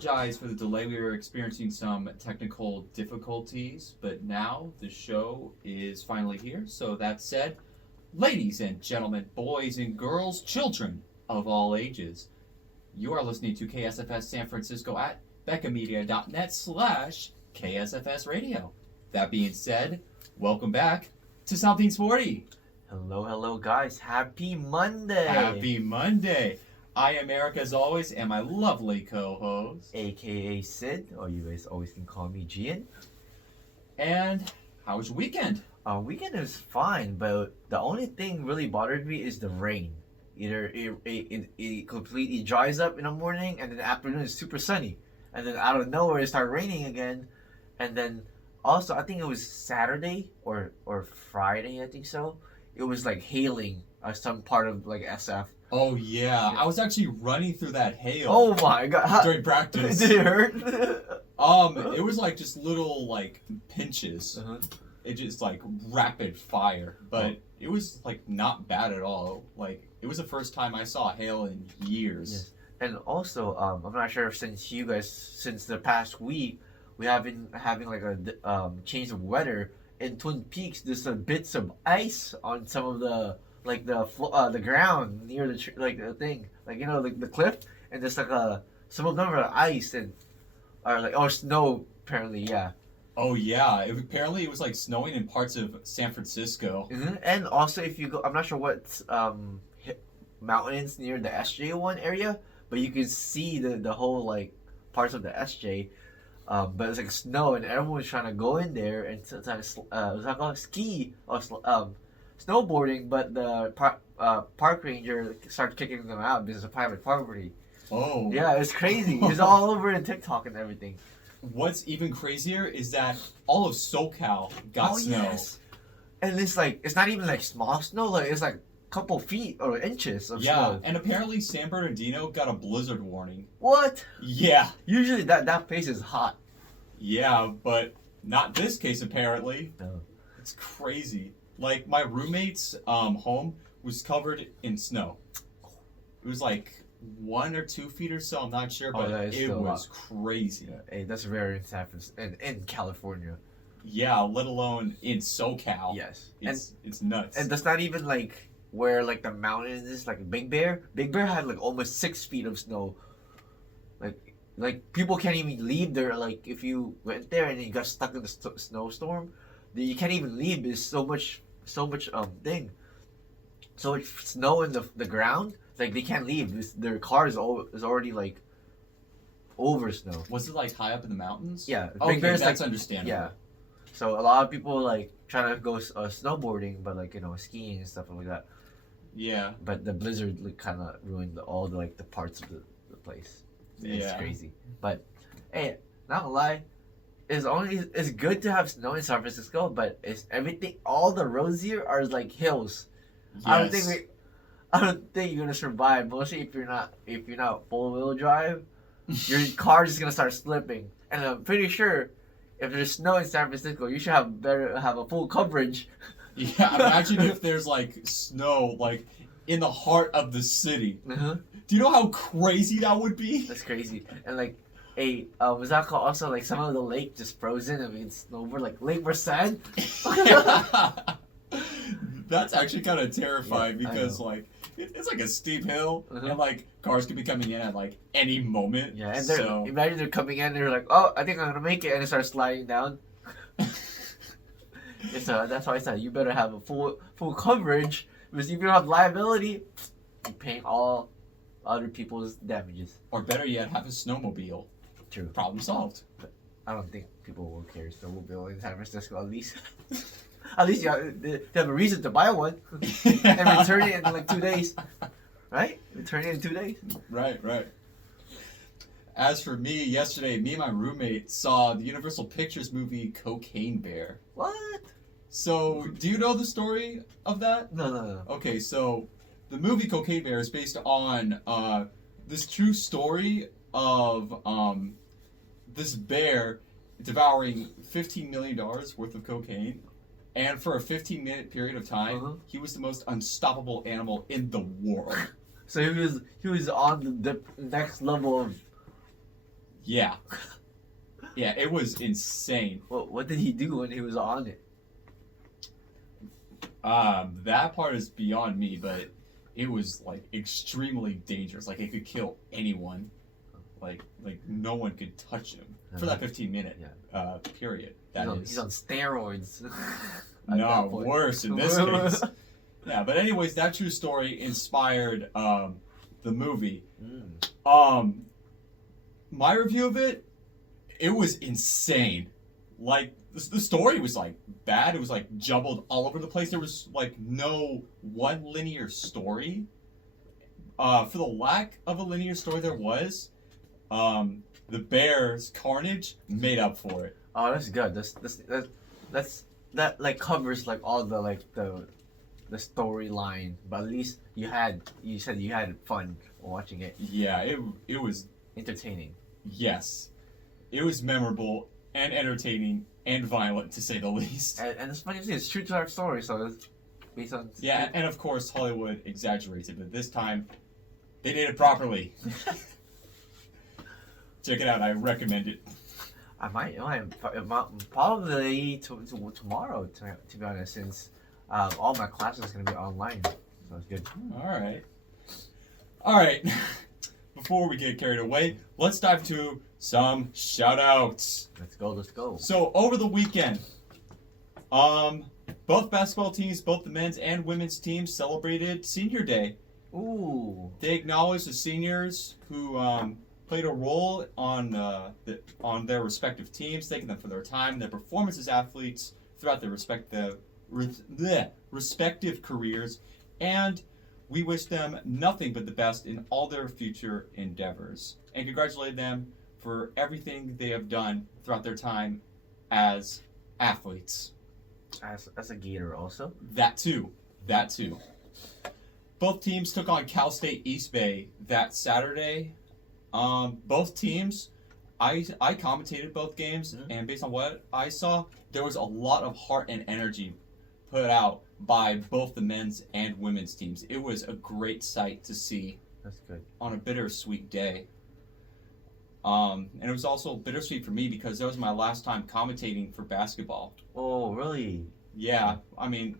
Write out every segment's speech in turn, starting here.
apologize for the delay. We were experiencing some technical difficulties, but now the show is finally here. So that said, ladies and gentlemen, boys and girls, children of all ages, you are listening to KSFS San Francisco at beccamedia.net/KSFS Radio. That being said, welcome back to Something Sporty. Hello, guys. Happy Monday. Happy Monday. I am Erik, as always, and my lovely co-host, AKA Sid, or you guys always can call me Gian. And how was your weekend? Weekend is fine, but the only thing really bothered me is the rain. Either it completely dries up in the morning, and then the afternoon is super sunny. And then out of nowhere, it started raining again. And then also, I think it was Saturday or Friday, I think so. It was like hailing some part of like SF. Oh yeah, I was actually running through that hail. Oh my god! During practice. Did it hurt? It was like just little like pinches. Uh-huh. It just like rapid fire, but it was like not bad at all. Like it was the first time I saw hail in years. Yes. And also, I'm not sure if since the past week, we have been having like a change of weather. In Twin Peaks, there's some bits of ice on some of the ground near the the thing, the cliff, and there's like some of them are ice and are like snow apparently, yeah. Oh yeah, apparently it was like snowing in parts of San Francisco. Mm-hmm. And also if you go, I'm not sure what mountains near the SJ1 area, but you can see the whole like parts of the SJ. But it's like snow, and everyone's trying to go in there and sometimes ski or snowboarding. But the park ranger started kicking them out because it's private property. Oh, yeah, it's crazy. It's all over in TikTok and everything. What's even crazier is that all of SoCal got snow. Yes. And it's like it's not even like small snow. Like it's like couple feet or inches of snow. Yeah, and apparently San Bernardino got a blizzard warning. What? Yeah. Usually that place is hot. Yeah, but not this case apparently. No. It's crazy. Like my roommate's home was covered in snow. It was like 1 or 2 feet or so. I'm not sure, but it was crazy. Yeah. Hey, that's rare in San Francisco and in California. Yeah, let alone in SoCal. Yes, it's nuts. And that's not even like where like the mountains is, like Big Bear. Big Bear had like almost 6 feet of snow. Like people can't even leave there. Like if you went there and you got stuck in the snowstorm, then you can't even leave. There's so much so much snow in the ground. Like they can't leave. Their car is already like over snow. Was it like high up in the mountains? Yeah, okay, Big Bear's that's like, understandable. Yeah. So a lot of people like trying to go snowboarding, but like skiing and stuff like that. Yeah. But the blizzard like, kind of ruined all the parts of the place. It's crazy. But hey, not gonna lie, it's good to have snow in San Francisco, but it's everything. All the roads here are like hills. Yes. I don't think you're gonna survive. Mostly if you're not 4-wheel drive, your car is gonna start slipping. And I'm pretty sure if there's snow in San Francisco, you should have a full coverage. Yeah, imagine if there's like snow like in the heart of the city. Uh-huh. Do you know how crazy that would be? That's crazy. And like, was that called also like some of the lake just frozen and we can snowboard like Lake Merced? That's actually kind of terrifying because like it's like a steep hill and like cars could be coming in at like any moment. Yeah, and imagine they're coming in and they're like, oh, I think I'm gonna make it, and they start sliding down. So that's why I said you better have a full coverage, because if you don't have liability, you're paying all other people's damages. Or better yet, have a snowmobile. True. Problem solved. But I don't think people will carry snowmobile in San Francisco, at least. At least they have a reason to buy one and return it in like 2 days. Right? Return it in 2 days. Right. As for me, yesterday, me and my roommate saw the Universal Pictures movie Cocaine Bear. What? So, do you know the story of that? No. Okay, so the movie Cocaine Bear is based on this true story of this bear devouring $15 million worth of cocaine. And for a 15-minute period of time, he was the most unstoppable animal in the world. So he was on the next level of Yeah. Yeah, it was insane. What did he do when he was on it? That part is beyond me, but it was like extremely dangerous. Like it could kill anyone. Like no one could touch him for that 15-minute period. He's on steroids. No, worse in this case. Yeah, but anyways, that true story inspired the movie. My review of it, it was insane. Like the story was like bad. It was like jumbled all over the place. There was like no one linear story. For the lack of a linear story there was, the bear's carnage made up for it. Oh, that's good. That like covers like all the like the storyline, but at least you said you had fun watching it. Yeah, it was entertaining. Yes, it was memorable and entertaining and violent to say the least. And it's funny to see it's true to our story, so it's based on. Yeah, and of course Hollywood exaggerated, but this time they did it properly. Check it out. I recommend it. I might probably tomorrow to be honest, since all my classes are gonna be online, so it's good. All right. Before we get carried away, let's dive to some shout-outs. Let's go. So over the weekend, both basketball teams, both the men's and women's teams celebrated Senior Day. Ooh. They acknowledged the seniors who played a role on their respective teams, thanking them for their time and their performance as athletes throughout their respective careers, and we wish them nothing but the best in all their future endeavors, and congratulate them for everything they have done throughout their time as athletes. As a Gator also? That too. Both teams took on Cal State East Bay that Saturday. Both teams, I commentated both games, and based on what I saw, there was a lot of heart and energy put out by both the men's and women's teams. It was a great sight to see. That's good. On a bittersweet day. And it was also bittersweet for me because that was my last time commentating for basketball. Oh, really? Yeah, I mean,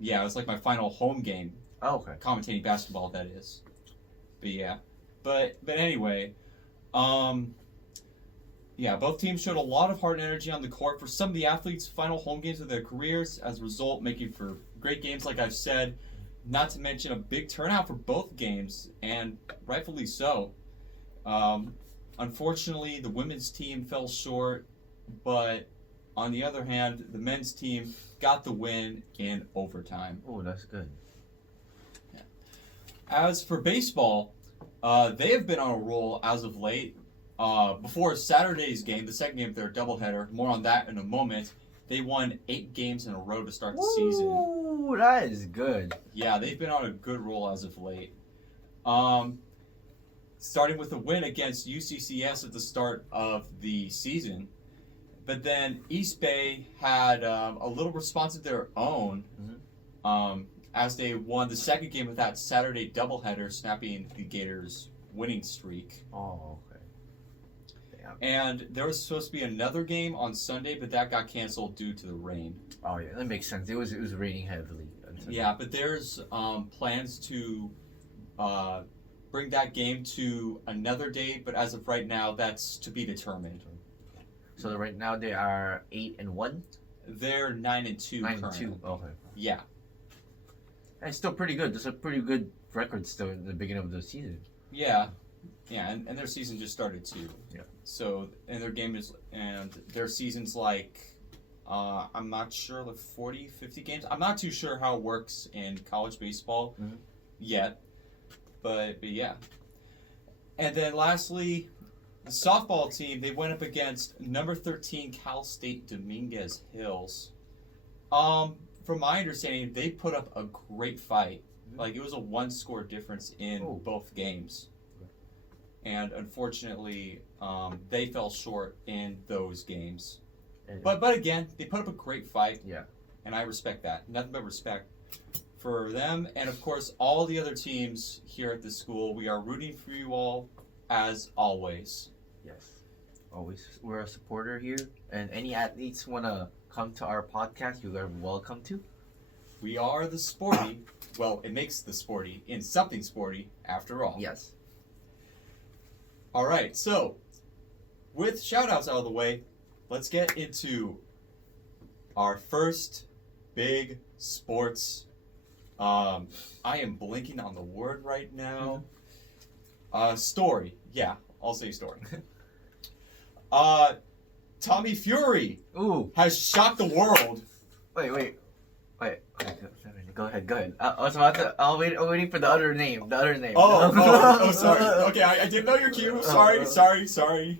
it was like my final home game. Oh, okay. Commentating basketball, that is. But yeah. But anyway, both teams showed a lot of heart and energy on the court for some of the athletes' final home games of their careers, as a result, making for great games, like I've said, not to mention a big turnout for both games, and rightfully so. Unfortunately, the women's team fell short, but on the other hand, the men's team got the win in overtime. Oh, that's good. Yeah. As for baseball, they have been on a roll as of late. Before Saturday's game, the second game of their doubleheader, more on that in a moment, they won 8 games in a row to start the season. Ooh, that is good. Yeah, they've been on a good roll as of late. Starting with a win against UCCS at the start of the season. But then East Bay had a little response of their own as they won the second game of that Saturday doubleheader, snapping the Gators' winning streak. Oh, okay. Damn. And there was supposed to be another game on Sunday, but that got canceled due to the rain. Oh yeah, that makes sense. It was raining heavily. Yeah, but there's plans to bring that game to another day, but as of right now, that's to be determined. So right now they are 8-1. They're 9-2. 9-2. Okay. Yeah. It's still pretty good. That's a pretty good record still in the beginning of the season. Yeah, and their season just started too. Yeah. So and their season's like, I'm not sure, like 40, 50 games. I'm not too sure how it works in college baseball yet, but yeah. And then lastly, the softball team, they went up against number 13 Cal State Dominguez Hills. From my understanding, they put up a great fight. Like, it was a 1-score difference in both games. And unfortunately, they fell short in those games. But again, they put up a great fight. Yeah. And I respect that. Nothing but respect for them. And of course, all the other teams here at the school, we are rooting for you all as always. Yes. Always, we're a supporter here, and any athletes wanna come to our podcast, you are welcome to. We are the sporty. Well, it makes the sporty in Something Sporty after all. Yes. All right, so with shout-outs out of the way, let's get into our first big sports. I am blinking on the word right now. Story. Yeah, I'll say story. Tommy Fury Ooh. has shocked the world. Wait. Go ahead. I was about to. I'm waiting for the other name. Oh, sorry. Okay, I didn't know your cue. Sorry.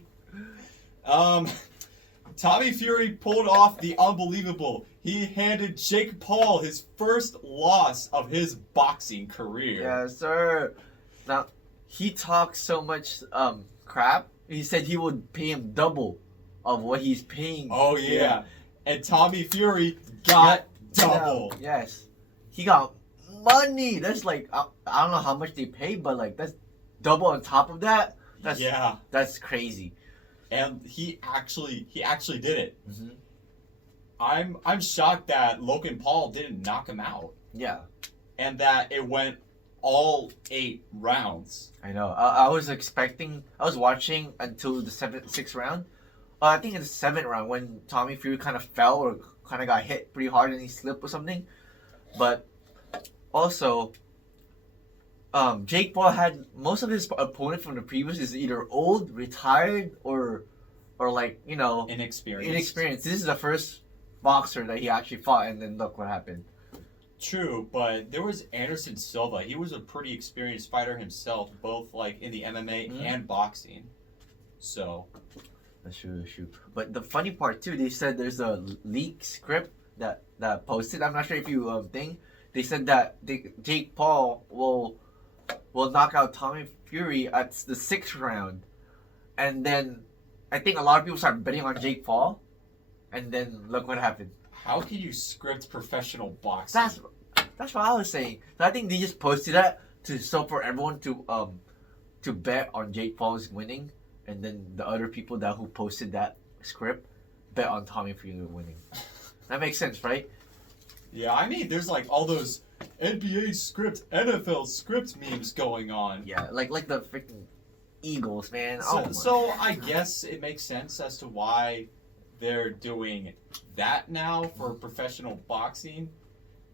Tommy Fury pulled off the unbelievable. He handed Jake Paul his first loss of his boxing career. Yes, sir. Now, he talked so much crap. He said he would pay him double of what he's paying. Oh, yeah. And Tommy Fury got double. Yes. He got money. That's like, I don't know how much they pay, but like, that's double on top of that. That's crazy. And he actually did it. Mm-hmm. I'm shocked that Logan Paul didn't knock him out. Yeah. And that it went all 8 rounds. I know. I was watching until the 6th round. I think in the 7th round when Tommy Fury kind of fell or kind of got hit pretty hard and he slipped or something. But also, Jake Paul had most of his opponent from the previous is either old, retired, or like, you know, inexperienced. This is the first boxer that he actually fought, and then look what happened. True, but there was Anderson Silva. He was a pretty experienced fighter himself, both like in the MMA and boxing. So that's true. But the funny part too, they said there's a leaked script that posted. I'm not sure if you think. They said that Jake Paul will knock out Tommy Fury at the 6th round, and then I think a lot of people started betting on Jake Paul, and then look what happened. How can you script professional boxing? That's what I was saying. So I think they just posted that for everyone to bet on Jake Paul's winning, and then the other people who posted that script bet on Tommy Fury winning. That makes sense, right? Yeah, I mean, there's like all those NBA script, NFL script memes going on. Yeah, like the freaking Eagles, man. So I guess it makes sense as to why they're doing that now for professional boxing.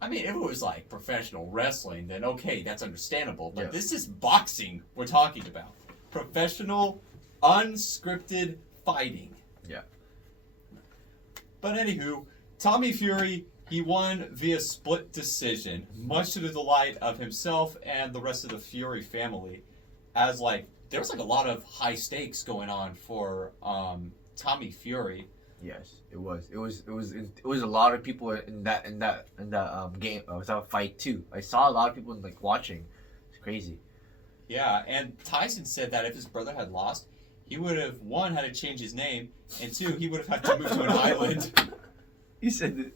I mean, if it was like professional wrestling, then okay, that's understandable. But this is boxing we're talking about. Professional, unscripted fighting. Yeah. But anywho, Tommy Fury, he won via split decision, much to the delight of himself and the rest of the Fury family. As like, there was like a lot of high stakes going on for Tommy Fury. Yes, it was a lot of people in that game. It was a fight too. I saw a lot of people like watching. It's crazy. Yeah, and Tyson said that if his brother had lost, he would have, 1, had to change his name, and 2, he would have had to move to an island. He said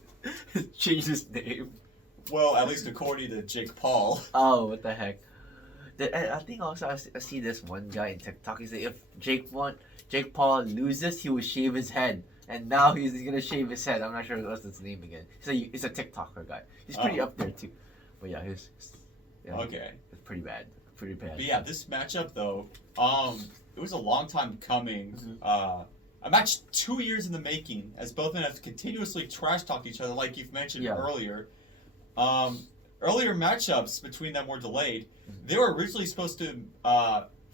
change his name. Well, at least according to Jake Paul. Oh, what the heck. I think also I see this one guy in TikTok. He said if Jake Paul loses, he will shave his head. And now he's gonna shave his head. I'm not sure what's his name again. He's a TikToker guy. He's pretty up there too. But yeah, okay. It's pretty bad. But yeah, this matchup though, it was a long time coming. Mm-hmm. A match 2 years in the making, as both men have continuously trash talked each other, like you've mentioned earlier. Earlier matchups between them were delayed. Mm-hmm. They were originally supposed to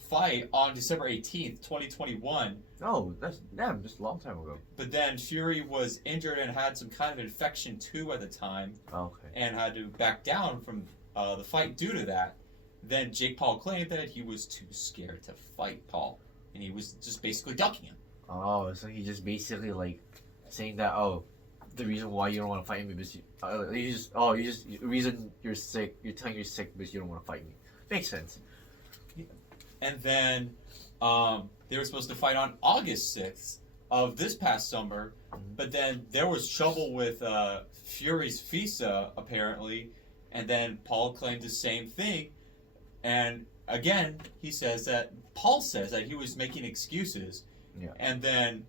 fight on December 18th, 2021. Oh, that's just a long time ago. But then Fury was injured and had some kind of infection too at the time. Okay. And had to back down from the fight due to that. Then Jake Paul claimed that he was too scared to fight Paul, and he was just basically ducking him. Oh, so he just basically like saying that the reason why you don't want to fight me because reason you're sick. You're telling you're sick because you don't want to fight me. Makes sense. And then they were supposed to fight on August 6th of this past summer, but then there was trouble with Fury's visa apparently, and then Paul claimed the same thing. And again, Paul says that he was making excuses. Yeah. And then,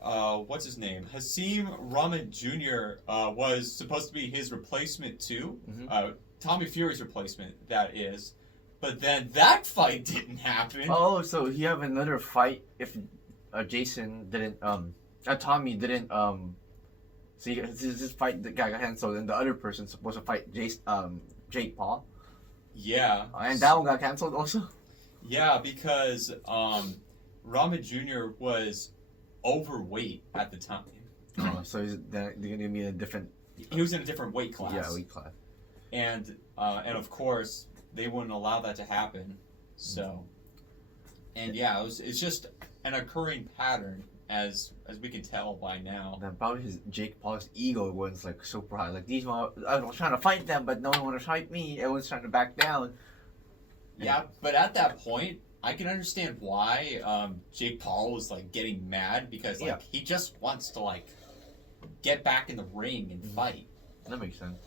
what's his name? Hasim Rahman Jr. Was supposed to be his replacement too. Mm-hmm. Tommy Fury's replacement, that is. But then that fight didn't happen. Oh, so he have another fight if Jason didn't Tommy didn't so this fight that got canceled, and the other person's supposed to fight Jake Paul. Yeah. And that one got canceled also. Yeah, because Rahman Jr. was overweight at the time. Oh, so they're gonna be in a different. He was in a different weight class. Yeah, weight class. And of course they wouldn't allow that to happen. So, and yeah, it's just an occurring pattern as we can tell by now. And probably Jake Paul's ego was like super high. Like I was trying to fight them, but no one wanted to fight me. Everyone's trying to back down. Yeah, but at that point, I can understand why Jake Paul was like getting mad because like he just wants to like get back in the ring and fight. That makes sense.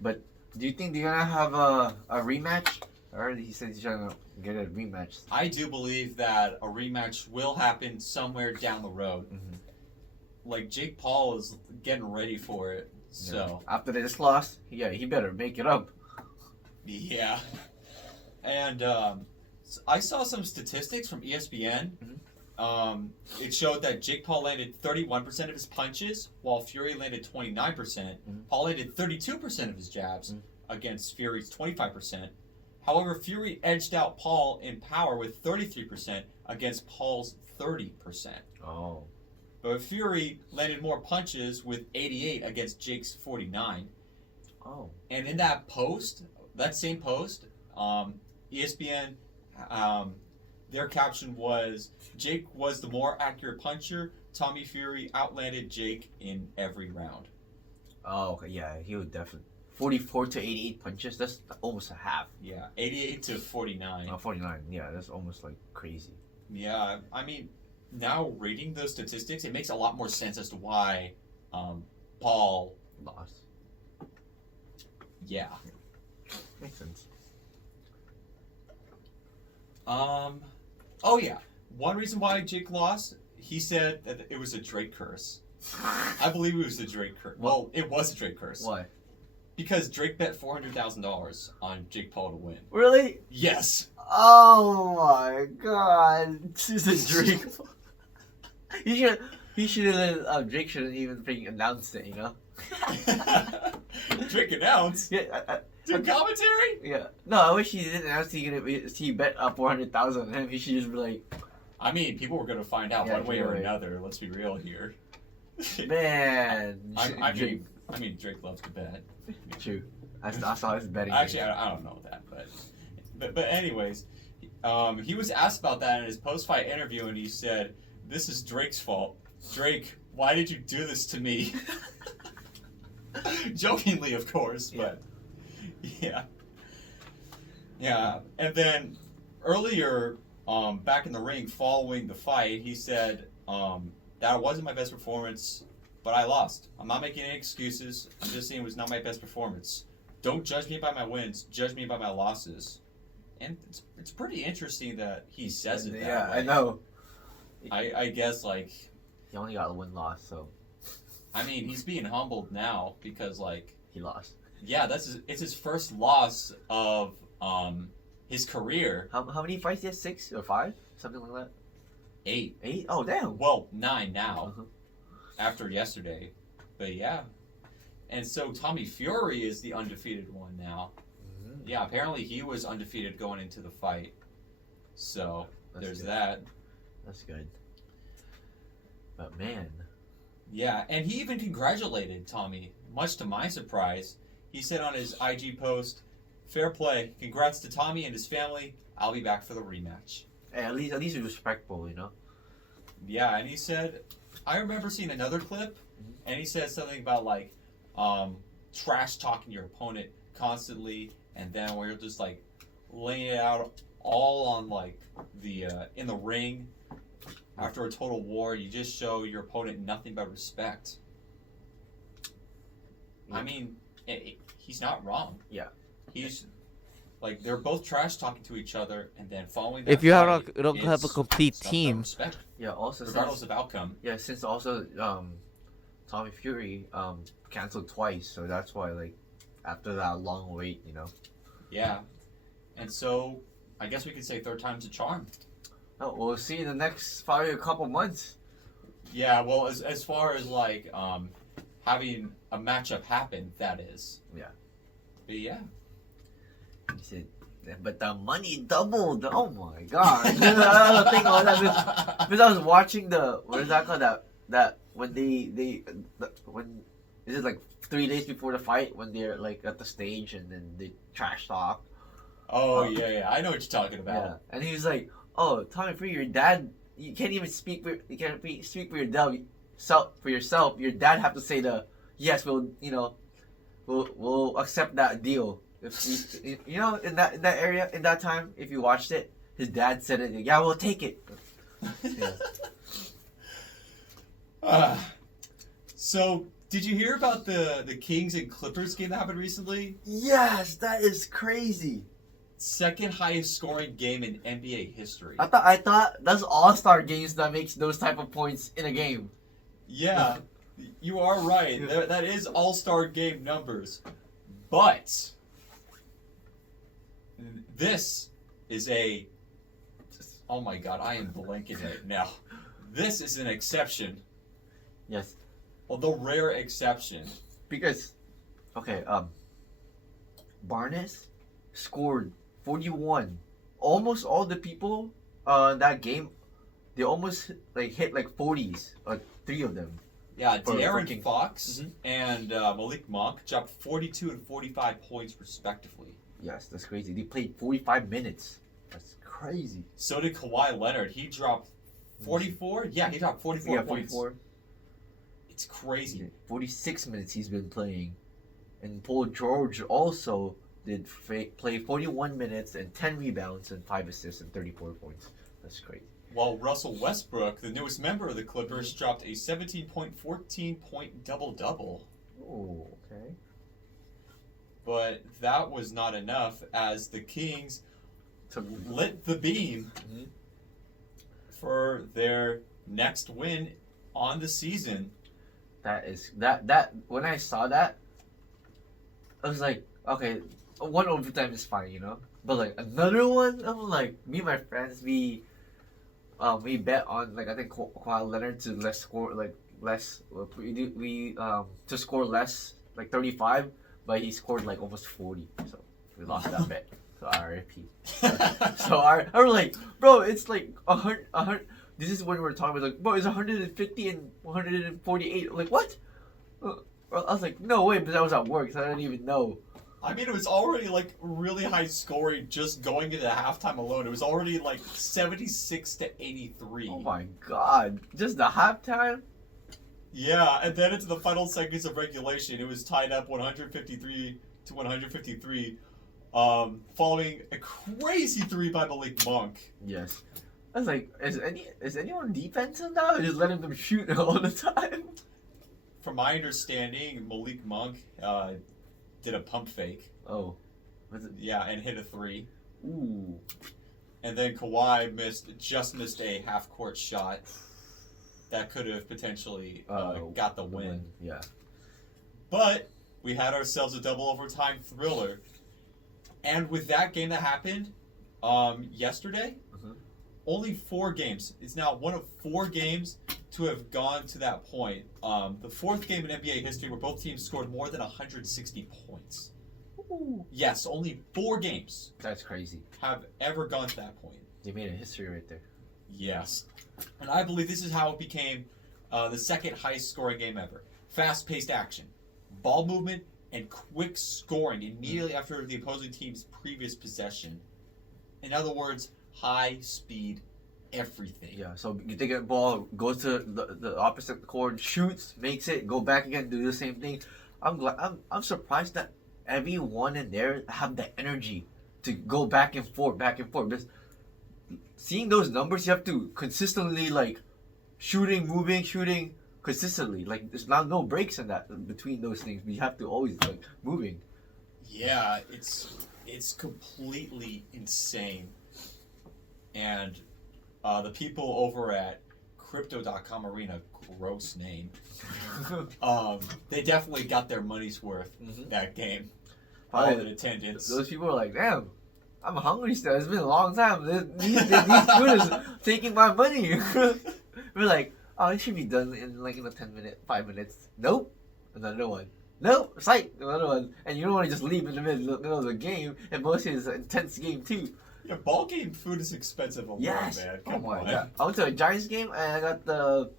But do you think they're gonna have a rematch? I heard he said he's trying to get a rematch. I do believe that a rematch will happen somewhere down the road. Mm-hmm. Like Jake Paul is getting ready for it. So after this loss, he better make it up. Yeah. And I saw some statistics from ESPN. Mm-hmm. It showed that Jake Paul landed 31% of his punches, while Fury landed 29%. Mm-hmm. Paul landed 32% of his jabs against Fury's 25%. However, Fury edged out Paul in power with 33% against Paul's 30%. Oh. But Fury landed more punches with 88 against Jake's 49. Oh. And in that same post, ESPN, their caption was, Jake was the more accurate puncher. Tommy Fury outlanded Jake in every round. Oh, okay. Yeah, he would definitely. 44 to 88 punches, that's almost a half. Yeah, 88 to 49. 49, yeah, that's almost like crazy. Yeah, I mean, now reading those statistics, it makes a lot more sense as to why Paul lost. Yeah. Makes sense. Oh yeah. One reason why Jake lost, he said that it was a Drake curse. I believe it was a Drake curse. Well, it was a Drake curse. Why? Because Drake bet $400,000 on Jake Paul to win. Really? Yes. Oh my god. This is a Drake. He should have Drake shouldn't even freaking announced it, you know? Drake announced? Yeah, Do commentary? Yeah. No, I wish he didn't announce he bet up 400,000 on him. He should just be like, I mean, people were gonna find out one way or another, let's be real here. Man. I mean, Drake loves to bet. True. I saw his betting. Actually, I don't know that, but anyways, he was asked about that in his post-fight interview, and he said, "This is Drake's fault. Drake, why did you do this to me?" Jokingly, of course, but yeah. And then earlier, back in the ring, following the fight, he said that wasn't my best performance. But I lost. I'm not making any excuses. I'm just saying it was not my best performance. Don't judge me by my wins. Judge me by my losses. And it's pretty interesting that he says it that way. Yeah, I know. I guess, like... He only got one loss, so... I mean, he's being humbled now because, like... He lost. Yeah, it's his first loss of his career. How many fights he has? 6 or 5? Something like that? 8. 8? Oh, damn. Well, 9 now. After yesterday. But yeah. And so Tommy Fury is the undefeated one now. Mm-hmm. Yeah, apparently he was undefeated going into the fight. So there's that. That's good. But man. Yeah, and he even congratulated Tommy, much to my surprise. He said on his IG post, "Fair play. Congrats to Tommy and his family. I'll be back for the rematch." Hey, at least he's respectful, you know? Yeah, and he said, I remember seeing another clip, and he said something about like trash talking your opponent constantly, and then where you're just like laying it out all on like the in the ring after a total war. You just show your opponent nothing but respect. I mean, he's not wrong. Yeah. He's like they're both trash talking to each other, and then following that If you fight, don't have a it's complete stuff that team, respect, Yeah. Also, regardless of outcome. yeah, since also Tommy Fury canceled twice, so that's why like after that long wait, you know. Yeah, and so I guess we could say third time's a charm. Oh, we'll see in the next probably a couple months. Yeah, well, as far as like having a matchup happen, that is. Yeah. But yeah. He said, but the money doubled. Oh my god! I was thinking about that because I was watching the what is that called that when when is it like 3 days before the fight when they're like at the stage and then they trash talk. Oh yeah, I know what you're talking about. Yeah, and he was like, "Oh, Tommy Free, your dad, you can't even speak for speak for your dad, for yourself. Your dad have to say yes, we'll accept that deal." If you know in that area in that time, if you watched it, his dad said it. Yeah, we'll take it. Yeah. So did you hear about the Kings and Clippers game that happened recently? Yes, that is crazy. Second highest scoring game in NBA history. I thought that's all-star games that makes those type of points in a game. Yeah, you are right. That is all-star game numbers. But this is oh my god, I am blanking right now. This is an exception. Yes. Well, the rare exception. Because, okay, Barnes scored 41. Almost all the people in that game, they almost hit 40s, like 3 of them. Yeah, For De'Aaron Fox Mhm. and Malik Monk dropped 42 and 45 points respectively. Yes, that's crazy. They played 45 minutes. That's crazy. So did Kawhi Leonard. He dropped 44? Yeah, he dropped 44 Yeah, points. 44. It's crazy. 46 minutes he's been playing. And Paul George also did play 41 minutes and 10 rebounds and 5 assists and 34 points. That's crazy. While Russell Westbrook, the newest member of the Clippers, dropped a 17-14-point double-double. Oh, okay. But that was not enough as the Kings lit the beam Mhm. for their next win on the season. That when I saw that, I was like, okay, one overtime is fine, you know. But like another one, I'm like, me and my friends, we bet on I think Kawhi Leonard to to score less 35, but he scored almost 40, so we lost that bet. So RIP. So I'm like, bro, it's like 100. This is when we're talking about bro, it's 150 and 148. Like what? I was like, no way, but I was at work, so I didn't even know. I mean, it was already really high scoring just going into halftime alone. It was already 76-83. Oh my god! Just the halftime. Yeah, and then into the final seconds of regulation, it was tied up 153-153, following a crazy 3 by Malik Monk. Yes. I was like, is anyone defensive now? Or just letting them shoot all the time? From my understanding, Malik Monk did a pump fake. Oh. Was it? Yeah, and hit a 3. Ooh. And then Kawhi just missed a half-court shot that could have potentially got the win. Yeah. But we had ourselves a double overtime thriller. And with that game that happened yesterday, only 4 games. It's now one of 4 games to have gone to that point. The 4th game in NBA history where both teams scored more than 160 points. Ooh. Yes, only 4 games That's crazy. have ever gone to that point. They made a history right there. Yes. And I believe this is how it became the second highest scoring game ever. Fast-paced action, ball movement, and quick scoring immediately after the opposing team's previous possession. In other words, high speed everything. Yeah, so you take a ball, goes to the opposite court, shoots, makes it, go back again, do the same thing. I'm surprised that everyone in there have the energy to go back and forth. Because seeing those numbers, you have to consistently shooting consistently. There's no breaks in that between those things. You have to always moving. Yeah, it's it's completely insane. And the people over at Crypto.com Arena, gross name, they definitely got their money's worth that game. All the attendance. Those people are like, damn, I'm hungry still. It's been a long time. These students taking my money. We're like, oh, it should be done in like 5 minutes. Nope. Another one. Nope. Psych. Another one. And you don't want to just leave in the middle of the game. And mostly it's an intense game too. Yeah, ball game food is expensive alone, yes. man. Come on. God. I went to a Giants game and I got the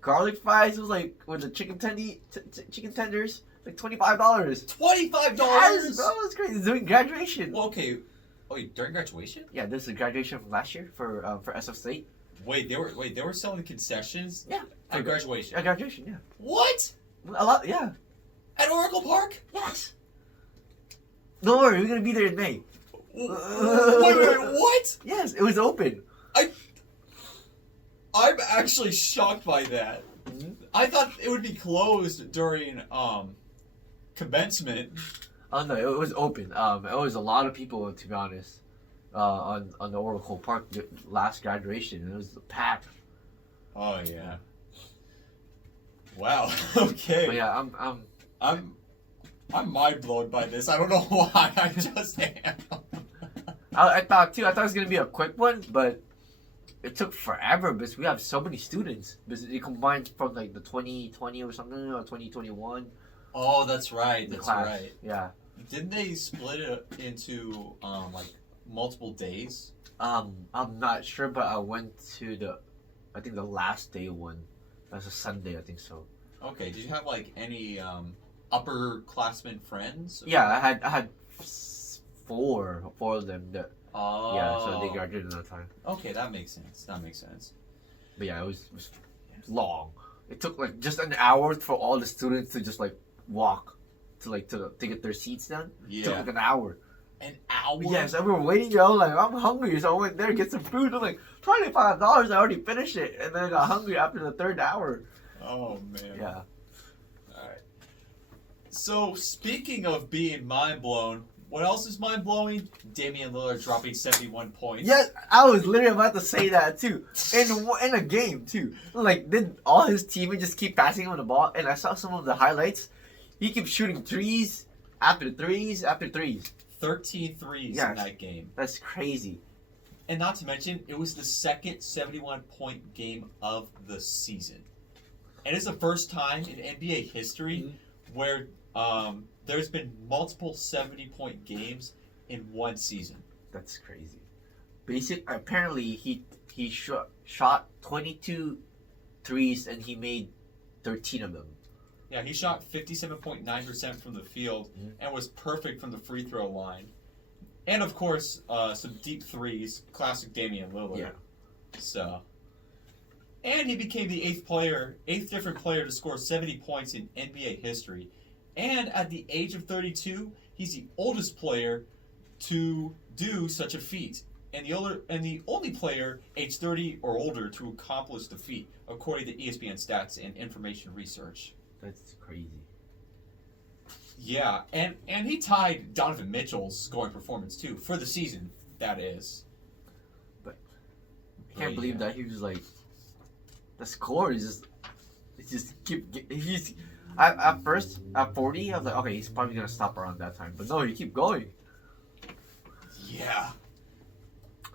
garlic fries. It was like with the chicken tenders, like $25. $25? Yes, bro, it's crazy. It's doing graduation. Well, okay. Oh, during graduation? Yeah, this is graduation from last year for SF State. They were selling concessions. Yeah. For graduation. At graduation, yeah. What? A lot, yeah. At Oracle Park? Yes. Don't worry, we're gonna be there in May. Wait, what? Yes, it was open. I'm actually shocked by that. I thought it would be closed during commencement. Oh no, it was open. It was a lot of people, to be honest, on the Oracle Park last graduation. It was packed. Oh yeah. Wow. Okay. But yeah, I'm mind blown by this. I don't know why. I just am. I thought too. I thought it was gonna be a quick one, but it took forever because we have so many students. Because it combined from like the 2020 or something, or 2021. Oh, that's right. That's class. right. Yeah. Didn't they split it into like multiple days? I'm not sure, but I went to I think the last day one. That's a Sunday, I think so. Okay. Did you have like any upperclassmen friends? Yeah, I had four of them. Oh. Yeah, so they graduated at that time. Okay, that makes sense. But yeah, it was long. It took like just an hour for all the students to just like walk to get their seats done. Yeah. It took like an hour. An hour? Yes, and we were waiting. I was like, I'm hungry, so I went there to get some food. I'm like, $25. I already finished it, and then I got hungry after the third hour. Oh man. Yeah. All right. So speaking of being mind blown, what else is mind blowing? Damian Lillard dropping 71 points. Yes, I was literally about to say that too. In a game too. Like, did all his teammates just keep passing him the ball? And I saw some of the highlights. He keeps shooting threes after threes after threes. 13 threes in that game. That's crazy. And not to mention, it was the second 71-point game of the season. And it's the first time in NBA history where there's been multiple 70-point games in one season. That's crazy. Apparently, he shot 22 threes and he made 13 of them. Yeah, he shot 57.9% from the field and was perfect from the free throw line. And of course, some deep threes, classic Damian Lillard. Yeah. So, and he became the eighth different player to score 70 points in NBA history. And at the age of 32, he's the oldest player to do such a feat. And the only player age 30 or older to accomplish the feat, according to ESPN Stats and Information Research. That's crazy. Yeah, and he tied Donovan Mitchell's scoring performance too for the season. That is. But I can't believe that he was like, the score is just he's at first at 40. I was like, okay, he's probably gonna stop around that time. But no, he keep going. Yeah.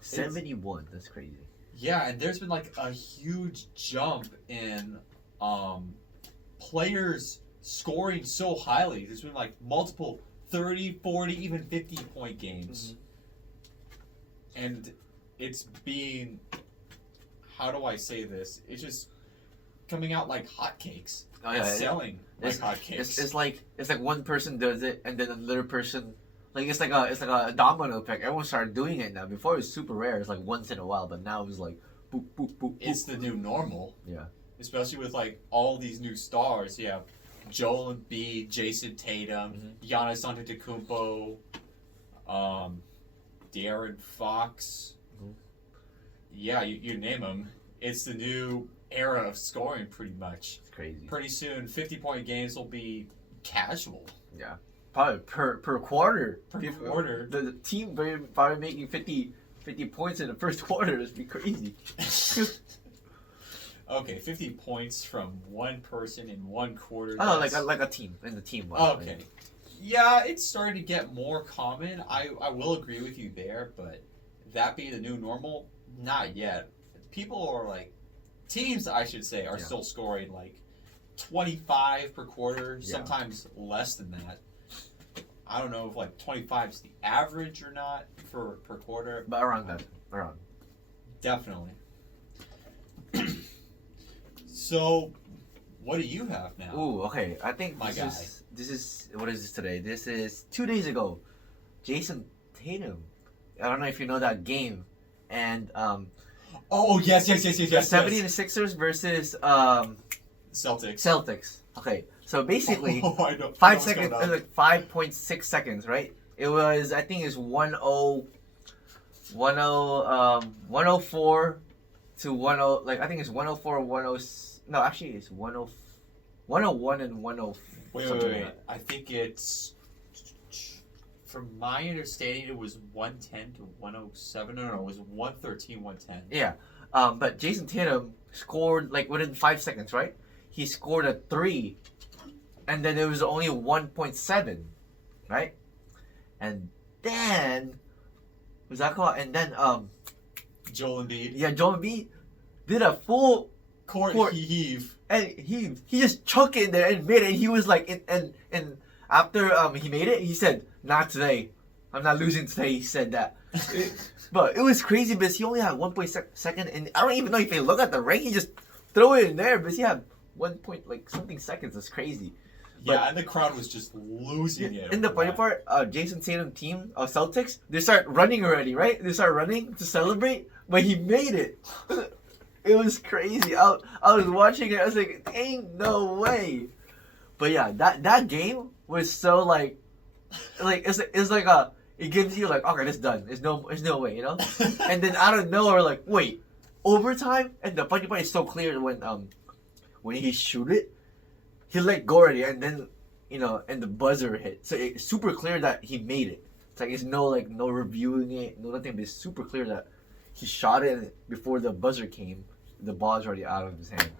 71. That's crazy. Yeah, and there's been like a huge jump in players scoring so highly. There's been like multiple 30, 40, even 50-point games. And it's being, how do I say this? It's just coming out like hotcakes. Oh yeah, selling like hotcakes. It's like one person does it and then another person, like it's like a domino effect. Everyone started doing it now. Before it was super rare. It's like once in a while, but now it's like boop boop boop. It's the new normal. Yeah. Especially with like all these new stars. You have Joel Embiid, Jason Tatum, Giannis Antetokounmpo, De'Aaron Fox. Yeah, you name them. It's the new era of scoring, pretty much. It's crazy. Pretty soon, 50-point games will be casual. Yeah. probably per quarter. Per quarter. The team probably making 50 points in the first quarter. It'd be crazy. Okay, 50 points from one person in one quarter. Oh, like a team in the team. Okay. Yeah, it's starting to get more common. I will agree with you there, but that being the new normal, not yet. People are like, teams I should say, are still scoring like 25 per quarter, sometimes less than that. I don't know if like 25 is the average or not per quarter. But around that. Around. Definitely. So, what do you have now? Ooh, okay. I think this is what is this today? This is 2 days ago. Jason Tatum. I don't know if you know that game. And oh yes. 76ers versus Celtics. Okay. So basically, I know. 5 seconds, it was like 5.6 seconds, right? It was, I think it's 104 to 10, like I think it's 104, 10. No, actually it's 101 and 104. Wait. I think it's, from my understanding, it was 110 to 107. No, it was 113, 110. Yeah. But Jason Tatum scored like within 5 seconds, right? He scored a 3. And then it was only 1.7, right? And then was that called? And then Joel Embiid. Yeah, Joel Embiid did a full court heave. And he just chucked it in there and made it. And he was like, and after he made it, he said, "Not today. I'm not losing today." He said that. But it was crazy because he only had 1.2 and I don't even know if you look at the rank. He just throw it in there because he had 1 point like something seconds. That's crazy. Yeah, and the crowd was just losing it. And the funny part, Jason Tatum team of Celtics, they start running already, right? They start running to celebrate, but he made it. It was crazy. I was watching it. I was like, ain't no way. But yeah, that game was so like it's like it gives you like, okay, it's done. There's no way, you know. And then out of nowhere, like, wait, overtime. And the funny part is so clear when he shoot it, he let go already, and then and the buzzer hit. So it's super clear that he made it. It's like it's no reviewing it, no nothing. But it's super clear that he shot it before the buzzer came. The ball's already out of his hand.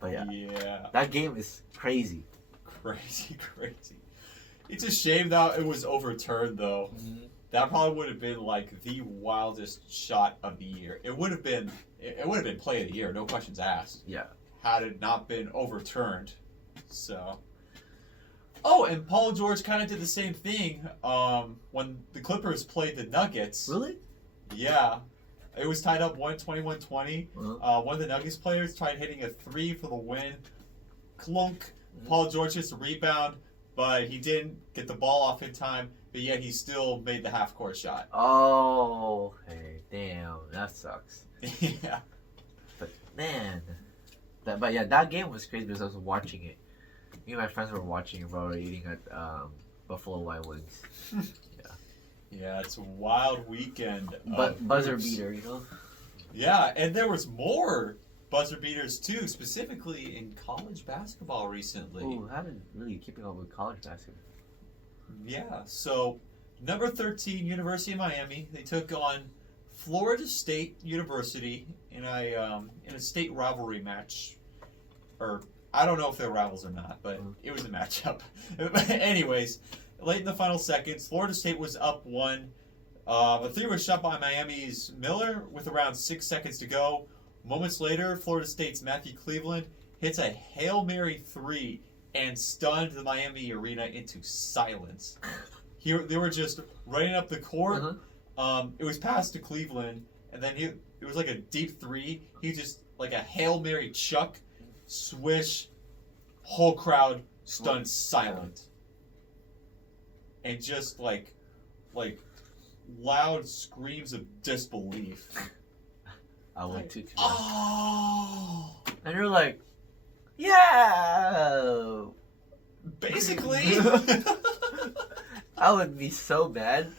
But yeah, that game is crazy. Crazy. It's a shame that it was overturned, though. Mm-hmm. That probably would have been like the wildest shot of the year. It would have been play of the year, no questions asked. Yeah. Had it not been overturned. So. Oh, and Paul George kind of did the same thing when the Clippers played the Nuggets. Really? Yeah. It was tied up 120-120. Uh-huh. One of the Nuggets players tried hitting a 3 for the win. Clunk. Mm-hmm. Paul George gets a rebound, but he didn't get the ball off in time, but yet he still made the half-court shot. Oh, okay. Damn. That sucks. Yeah. But, man. That game was crazy because I was watching it. Me and my friends were watching it while we were eating at Buffalo Wild Wings. Yeah, it's a wild weekend. But buzzer beater, you know? Yeah, and there was more buzzer beaters too, specifically in college basketball recently. Ooh, I haven't really keeping up with college basketball. Yeah, so number 13, University of Miami, they took on Florida State University in a state rivalry match. Or I don't know if they're rivals or not, but it was a matchup. Anyways, late in the final seconds, Florida State was up 1. A 3 was shot by Miami's Miller with around 6 seconds to go. Moments later, Florida State's Matthew Cleveland hits a Hail Mary 3 and stunned the Miami arena into silence. They were just running up the court. Uh-huh. It was passed to Cleveland, and then it was like a deep 3. He just, like a Hail Mary chuck, swish, whole crowd stunned silent. And just like loud screams of disbelief. I went to oh! And you're like, yeah! Basically. I would be so mad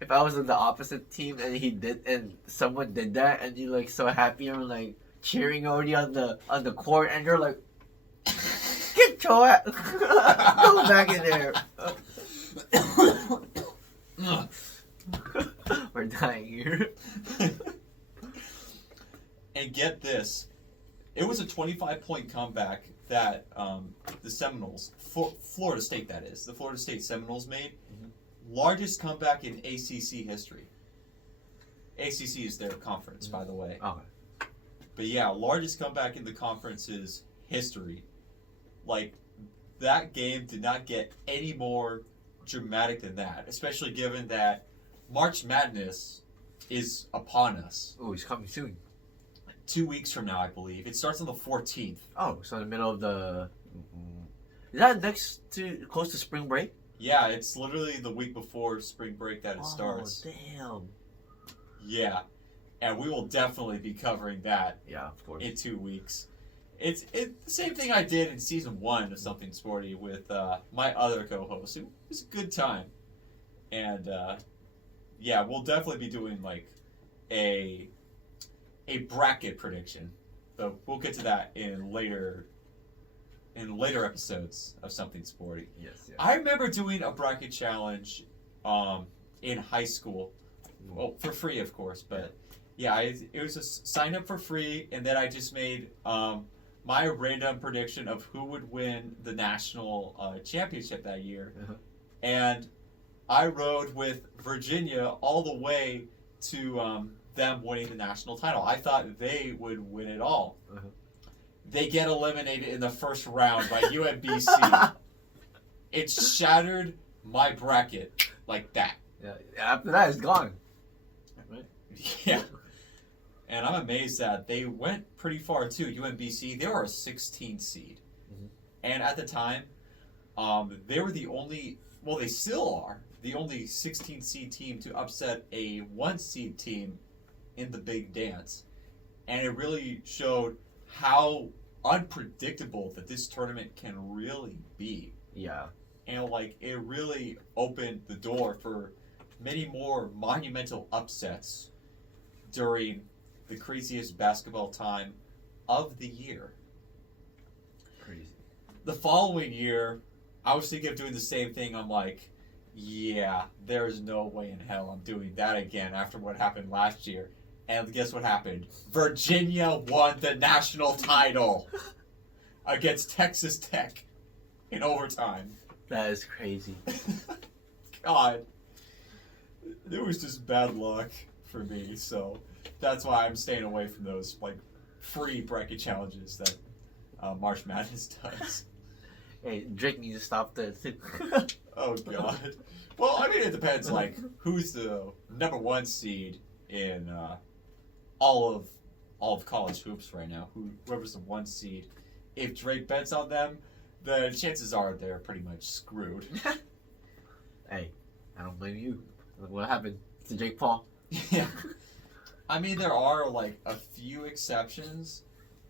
if I was on the opposite team and someone did that and you're like so happy and like cheering already on the court and you're like, get Go back in there. We're dying here. And get this, it was a 25-point comeback that the Seminoles, Florida State that is, the Florida State Seminoles made. Largest comeback in ACC history. ACC is their conference, by the way. Okay. But yeah, largest comeback in the conference's history. Like, that game did not get any more dramatic than that, especially given that March Madness is upon us. Oh, he's coming soon. 2 weeks from now, I believe. It starts on the 14th. Oh, so in the middle of the... Is that close to spring break? Yeah, it's literally the week before spring break that it starts. Oh, damn. Yeah. And we will definitely be covering that Yeah, of course. in 2 weeks. It's the same thing I did in season 1 of Something Sporty with my other co-host. It was a good time. And yeah, we'll definitely be doing like a bracket prediction. But we'll get to that in later episodes of Something Sporty. Yes. I remember doing a bracket challenge in high school. Well, for free, of course, but yeah, it was a sign up for free, and then I just made my random prediction of who would win the national championship that year. Uh-huh. And I rode with Virginia all the way to them winning the national title. I thought they would win it all. Uh-huh. They get eliminated in the first round by UMBC. It shattered my bracket like that. Yeah. After that, it's gone. Right? Yeah. And I'm amazed that they went pretty far too. UMBC, they were a 16 seed. Mhm. And at the time, they were the only, well, they still are, the only 16 seed team to upset a 1 seed team in the big dance. And it really showed how unpredictable that this tournament can really be. Yeah. And like, it really opened the door for many more monumental upsets during the craziest basketball time of the year. Crazy. The following year, I was thinking of doing the same thing. I'm like, yeah, there's no way in hell I'm doing that again after what happened last year. And guess what happened? Virginia won the national title against Texas Tech in overtime. That is crazy. God. It was just bad luck for me, so that's why I'm staying away from those like free bracket challenges that March Madness does. Hey, Drake needs to stop this. Oh God. Well, I mean, it depends. Like, who's the number 1 seed in all of college hoops right now? Whoever's the 1 seed. If Drake bets on them, the chances are they're pretty much screwed. Hey, I don't blame you. What happened to Jake Paul? Yeah. I mean, there are like a few exceptions.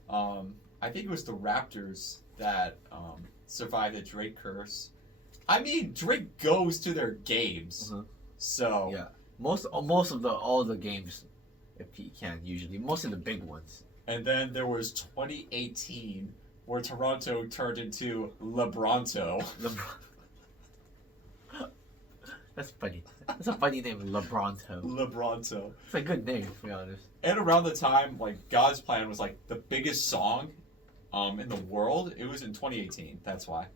I think it was the Raptors that survived the Drake curse. I mean, Drake goes to their games, so Yeah, most of all the games, if he can usually, most of the big ones. And then there was 2018 where Toronto turned into LeBronto. That's funny. That's a funny name, LeBronto. LeBronto. It's a good name, to be honest. And around the time, like, God's Plan was, like, the biggest song in the world. It was in 2018, that's why.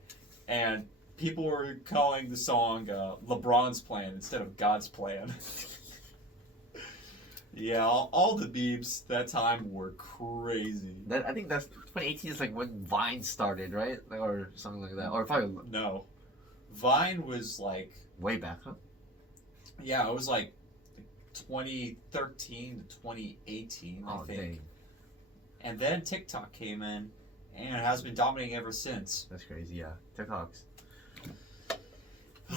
And people were calling the song LeBron's Plan instead of God's Plan. Yeah, all the beeps that time were crazy. I think that's 2018 is like when Vine started, right? Like, or something like that. Or probably No. Vine was, like... way back, huh? Yeah, it was, like, 2013 to 2018, I think. Dang. And then TikTok came in, and it has been dominating ever since. That's crazy, yeah. TikToks.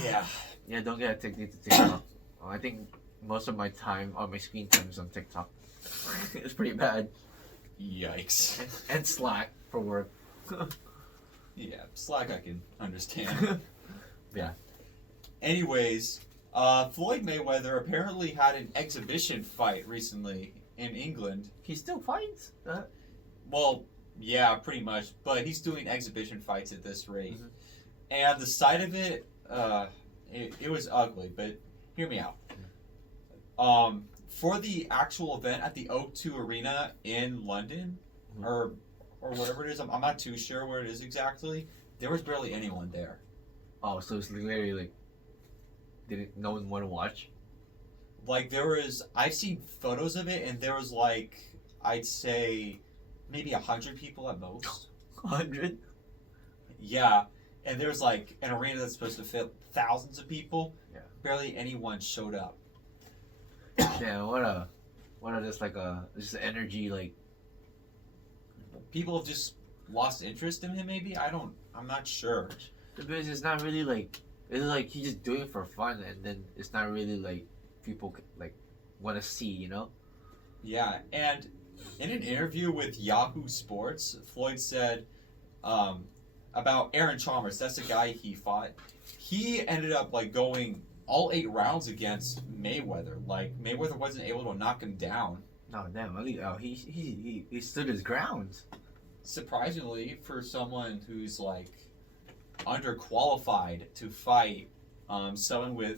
Yeah. Yeah, don't get addicted to TikTok. I think most of my time, my screen time is on TikTok. It's pretty bad. Yikes. And Slack for work. Yeah, Slack I can understand. Yeah. Anyways, Floyd Mayweather apparently had an exhibition fight recently in England. He still fights? Well, Yeah, pretty much. But he's doing exhibition fights at this rate. Mhm. And the sight of it, it was ugly. But hear me out. For the actual event at the O2 Arena in London, Mhm. or whatever it is, I'm not too sure where it is exactly. There was barely anyone there. Oh, so it's literally like, didn't no one want to watch? Like there was, I've seen photos of it, and there was like, I'd say, maybe 100 people at most. 100? Yeah, and there's like an arena that's supposed to fit thousands of people. Yeah. Barely anyone showed up. Yeah, what a just energy like. People have just lost interest in him. Maybe I'm not sure. Because it's not really like, it's like he's just doing it for fun, and then it's not really like people like want to see, you know? Yeah, and in an interview with Yahoo Sports, Floyd said about Aaron Chalmers. That's the guy he fought. He ended up like going all 8 rounds against Mayweather. Like Mayweather wasn't able to knock him down. No, damn, at least, he stood his grounds. Surprisingly, for someone who's like underqualified to fight someone with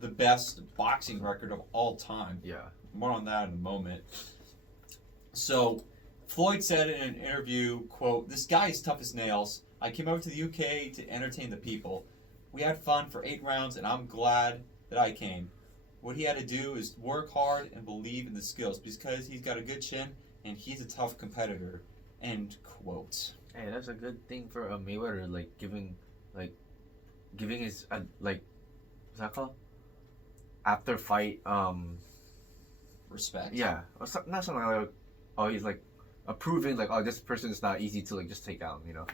the best boxing record of all time. Yeah. More on that in a moment. So, Floyd said in an interview, quote, "This guy is tough as nails. I came over to the UK to entertain the people. We had fun for 8 rounds, and I'm glad that I came. What he had to do is work hard and believe in the skills because he's got a good chin and he's a tough competitor." End quote. Hey, that's a good thing for a Mayweather, like giving his like, what's that called? After fight, Respect. yeah, or not something like, oh, he's like approving, like, oh, this person is not easy to like just take out, you know?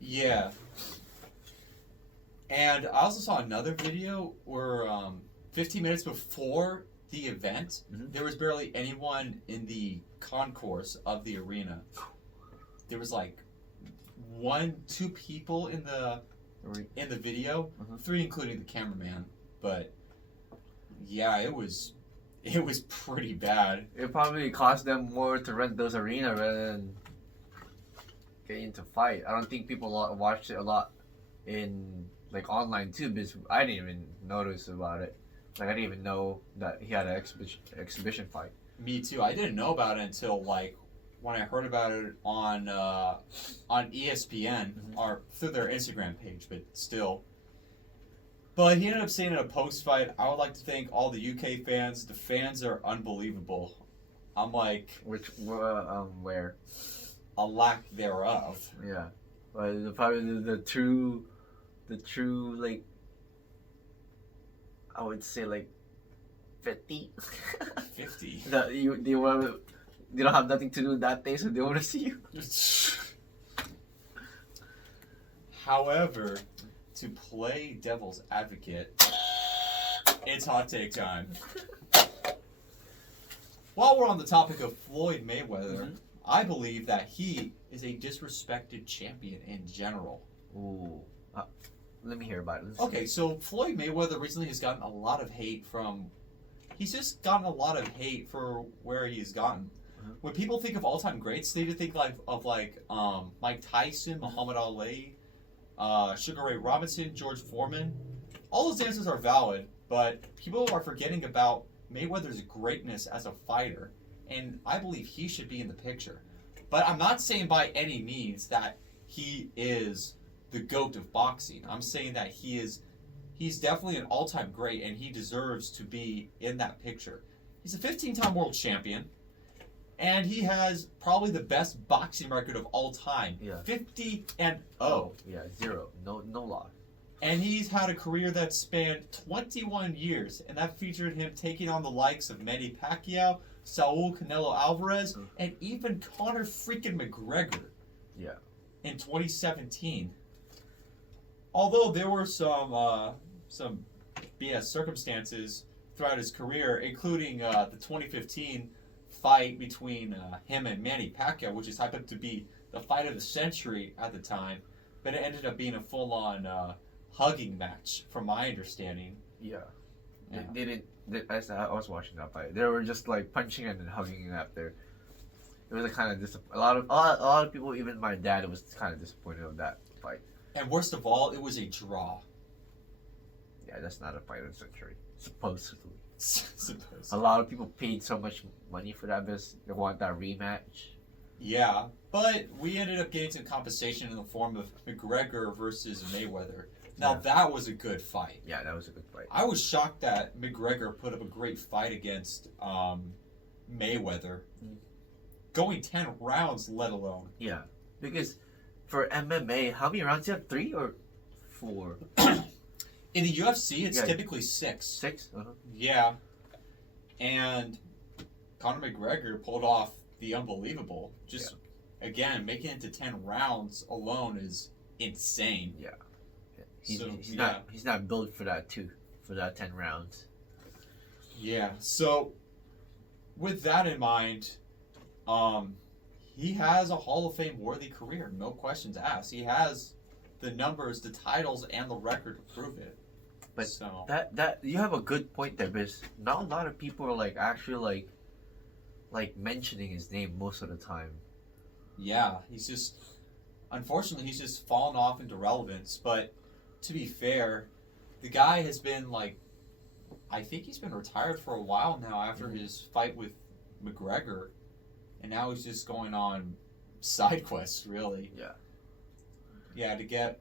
Yeah. And I also saw another video where 15 minutes before the event, Mhm. there was barely anyone in the concourse of the arena. There was like 2 people in the video, Mhm. 3 including the cameraman. But yeah, it was pretty bad. It probably cost them more to rent those arena rather than getting to fight. I don't think people watched it a lot in like online too, because I didn't even notice about it. Like I didn't even know that he had an exhibition fight. Me too. I didn't know about it until like when I heard about it on ESPN or through their Instagram page, but still. But he ended up saying in a post-fight, "I would like to thank all the UK fans. The fans are unbelievable." I'm like, Where? a lack thereof. Yeah, but probably the true like, I would say like 50. 50. That they don't have nothing to do that day, so they want to see you. However, to play devil's advocate, it's hot take time. While we're on the topic of Floyd Mayweather, I believe that he is a disrespected champion in general. Ooh. Let me hear about it. Okay, so Floyd Mayweather recently has gotten a lot of hate he's just gotten a lot of hate for where he's gotten. When people think of all-time greats, they think of Mike Tyson, Muhammad Ali, Sugar Ray Robinson, George Foreman. All those answers are valid, but people are forgetting about Mayweather's greatness as a fighter, and I believe he should be in the picture. But I'm not saying by any means that he is the GOAT of boxing. I'm saying that he's definitely an all-time great, and he deserves to be in that picture. He's a 15-time world champion, and he has probably the best boxing record of all time. Yeah. 50-0. Yeah, 0. No loss. And he's had a career that spanned 21 years, and that featured him taking on the likes of Manny Pacquiao, Saul Canelo Alvarez, and even Conor freaking McGregor. Yeah. In 2017. Although there were some BS circumstances throughout his career, including the 2015 fight between him and Manny Pacquiao, which is hyped up to be the fight of the century at the time, but it ended up being a full-on hugging match, from my understanding. Yeah. Yeah. They didn't. I was watching that fight. They were just like punching and then hugging after. it was a kind of a lot of people, even my dad, was kind of disappointed with that fight. And worst of all, it was a draw. Yeah, that's not a fight of the century, supposedly. Supposedly. A lot of people paid so much money for that because they want that rematch. Yeah, but we ended up getting some compensation in the form of McGregor versus Mayweather. Now, that was a good fight. Yeah, that was a good fight. I was shocked that McGregor put up a great fight against Mayweather. Going 10 rounds, let alone. Yeah, because for MMA, how many rounds do you have? 3 or 4? In the UFC, it's typically 6. 6? Uh-huh. Yeah. And Conor McGregor pulled off the unbelievable. Just, again, making it to 10 rounds alone is insane. Yeah. He's not built for that too, for that 10 rounds. Yeah. So with that in mind, he has a Hall of Fame worthy career, no questions asked. He has the numbers, the titles, and the record to prove it. But that you have a good point there, because not a lot of people are like actually like mentioning his name most of the time. Yeah, unfortunately he's just fallen off into relevance. But to be fair, the guy has been I think he's been retired for a while now after his fight with McGregor, and now he's just going on side quests, really. Yeah. Yeah, to get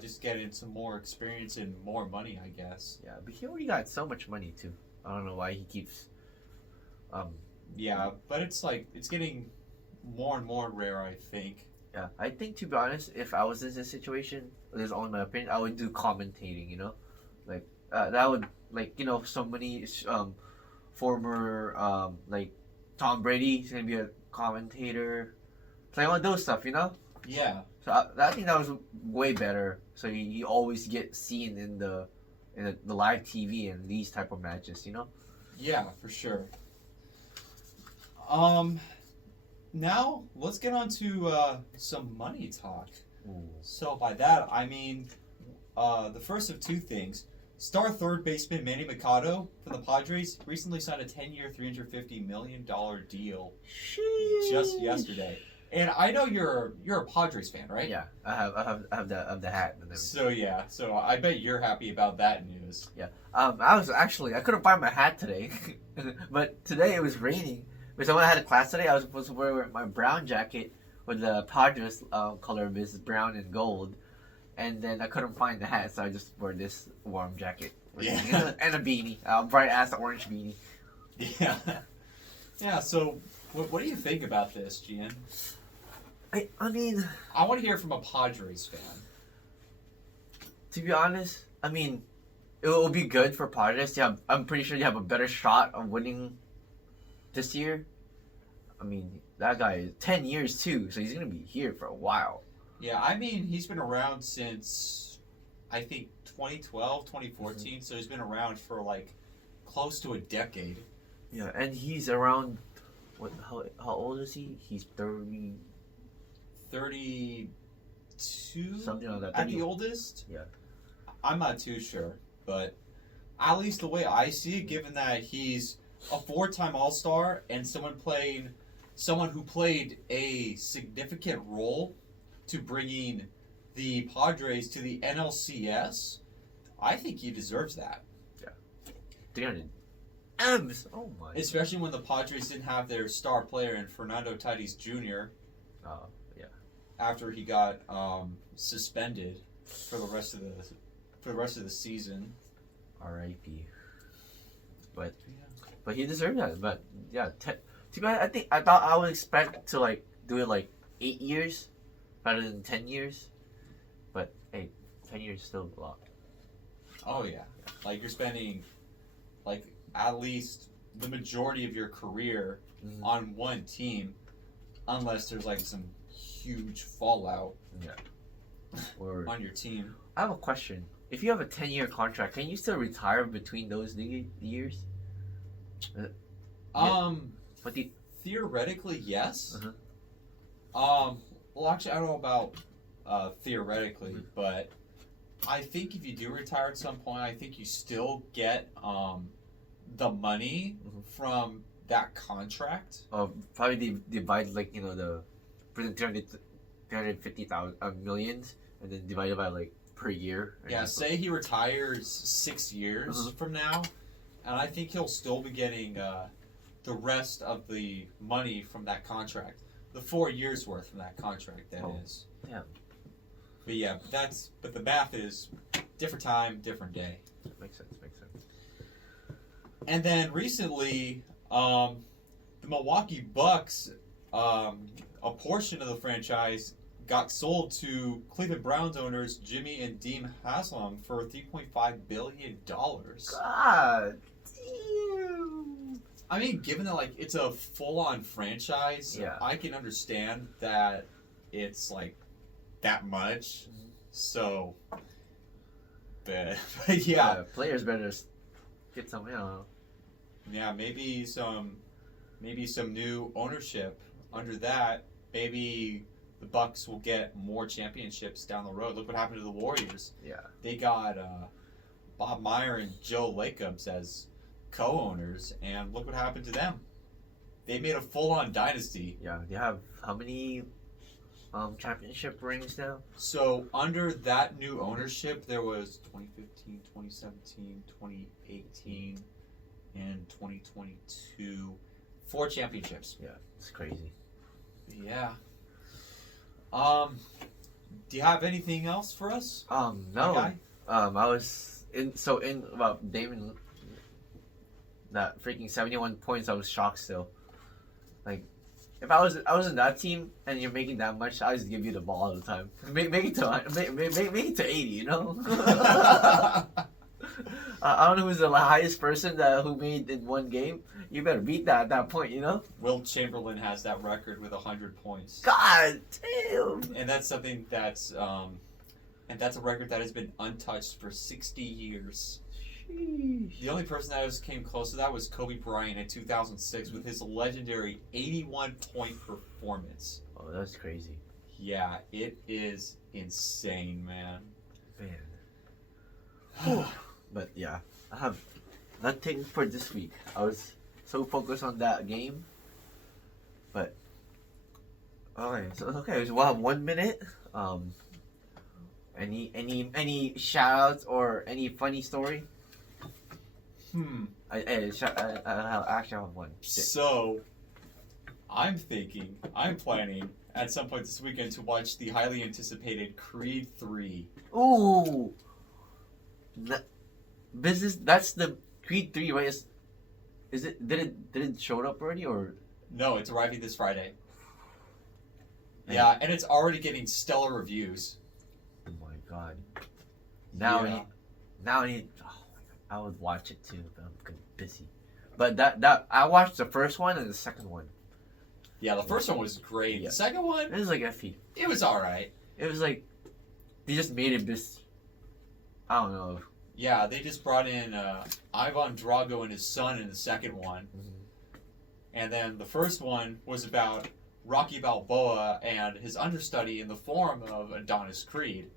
just getting some more experience and more money, I guess. Yeah, but he already got so much money too. I don't know why he keeps. Yeah, but it's getting more and more rare, I think. Yeah, I think, to be honest, if I was in this situation, this is only my opinion, I would do commentating. You know, that would so many former Tom Brady is gonna be a commentator, like all those stuff. You know. Yeah. So I think that was way better. So you always get seen in the live TV and these type of matches, you know? Yeah, for sure. Now let's get on to some money talk. Ooh. So by that I mean the first of two things. Star third baseman Manny Machado from the Padres recently signed a 10-year, $350 million deal just yesterday. And I know you're a Padres fan, right? Yeah, I have the hat and everything. So I bet you're happy about that news. Yeah. I couldn't find my hat today, but today it was raining. Because when I had a class today, I was supposed to wear my brown jacket with the Padres color of this brown and gold, and then I couldn't find the hat, so I just wore this warm jacket. Yeah. And a beanie, bright ass orange beanie. Yeah. Yeah. So what do you think about this, Gian? I mean, I want to hear from a Padres fan. To be honest, I mean, it will be good for Padres. I'm pretty sure you have a better shot of winning this year. I mean, that guy is 10 years too, so he's gonna be here for a while. Yeah, I mean, he's been around since I think 2012, 2014. So he's been around for close to a decade. Yeah, and he's around. How old is he? He's 30. 32? Something like that. At the oldest? Yeah. I'm not too sure, but at least the way I see it, given that he's a 4-time All-Star and someone who played a significant role to bringing the Padres to the NLCS, I think he deserves that. Yeah. 300 M's. Oh my. Especially when the Padres didn't have their star player in Fernando Tatis Jr. Yeah. After he got suspended for the rest of the season. R.I.P. But he deserved that. But yeah, I thought I would expect to do it 8 years rather than 10 years. But hey, 10 years is still a lot. Oh yeah, you're spending at least the majority of your career on one team, unless there's some huge fallout. Yeah. Or on your team. I have a question. If you have a 10-year contract, can you still retire between those years? What do you... Theoretically, yes. Uh-huh. Well, actually, I don't know about theoretically, but I think if you do retire at some point, I think you still get the money from that contract. Probably they divide like the 350,000 millions, and then divided by like per year. Yeah, say he retires 6 years from now, and I think he'll still be getting the rest of the money from that contract, the 4 years worth from that contract. That is. Yeah. But yeah, but the math is different time, different day. Makes sense. And then recently, the Milwaukee Bucks, a portion of the franchise got sold to Cleveland Browns owners Jimmy and Dean Haslam for $3.5 billion. God damn. I mean, given that like it's a full-on franchise, I can understand that it's like that much. So, but yeah, players better get some, Yeah, maybe some new ownership under that. Maybe the Bucks will get more championships down the road. Look what happened to the Warriors. Yeah. They got Bob Meyer and Joe Lacobs as co-owners, and look what happened to them. They made a full-on dynasty. Yeah, they have how many championship rings now? So under that new ownership, there was 2015, 2017, 2018, and 2022. 4 championships. Yeah, it's crazy. Yeah. Do you have anything else for us? No. I was in about Damon, that freaking 71 points. I was shocked still. Like, if I was in that team and you're making that much, I just give you the ball all the time. Make it to 80, I don't know who's the highest person who made in one game. You better beat that at that point, Wilt Chamberlain has that record with 100 points. God damn! And that's something that's a record that has been untouched for 60 years. Sheesh. The only person that came close to that was Kobe Bryant in 2006 with his legendary 81-point performance. Oh, that's crazy. Yeah, it is insane, man. But yeah, I have nothing for this week. I was so focused on that game. But so we'll have 1 minute. Any shout outs or any funny story? I actually have one. Shit. So, I'm planning at some point this weekend to watch the highly anticipated Creed 3. Ooh! That's the Creed 3, right? Is it? Did it show up already, or? No, it's arriving this Friday. Yeah, and it's already getting stellar reviews. Oh my god! Now I need. Oh my god! I would watch it too, but I'm busy. But that I watched the first one and the second one. Yeah, the first one was great. Yeah. The second one, it was like FE. It was all right. It was like they just made it this. I don't know. Yeah, they just brought in Ivan Drago and his son in the second one. And then the first one was about Rocky Balboa and his understudy in the form of Adonis Creed.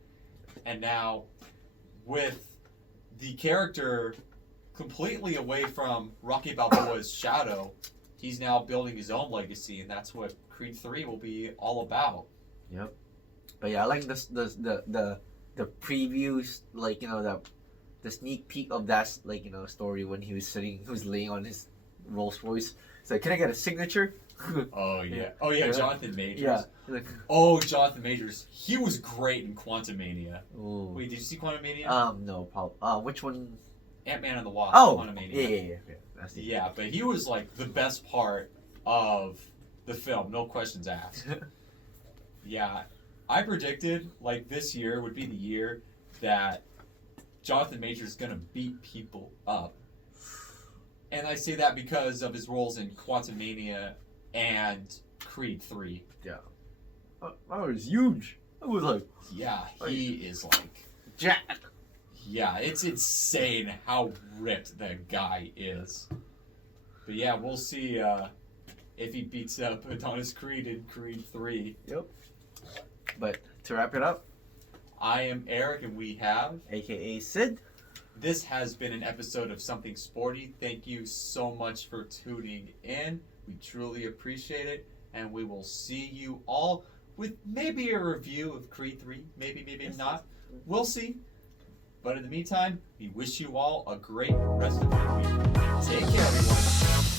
And now, with the character completely away from Rocky Balboa's shadow, he's now building his own legacy, and that's what Creed 3 will be all about. Yep. But yeah, I like the previews, like, the sneak peek of that, like, story when he was laying on his Rolls Royce. He's like, "Can I get a signature?" Oh yeah, Jonathan Majors. Yeah. Like, Jonathan Majors. He was great in Quantumania. ooh. Wait, did you see Quantumania? No, probably. Which one? Ant-Man and the Wasp. Oh, Quantumania. yeah. That's it. Yeah, but he was like the best part of the film, no questions asked. Yeah, I predicted like this year would be the year that Jonathan Majors is gonna beat people up, and I say that because of his roles in Quantumania and Creed 3. Yeah. That was huge. I was like, yeah, he is like Jack. Yeah, it's insane how ripped that guy is. But yeah, we'll see if he beats up Adonis Creed in Creed 3. Yep. But to wrap it up, I am Eric, and we have... a.k.a. Sid. This has been an episode of Something Sporty. Thank you so much for tuning in. We truly appreciate it. And we will see you all with maybe a review of Creed 3. Maybe not. We'll see. But in the meantime, we wish you all a great rest of your week. Take care, everyone.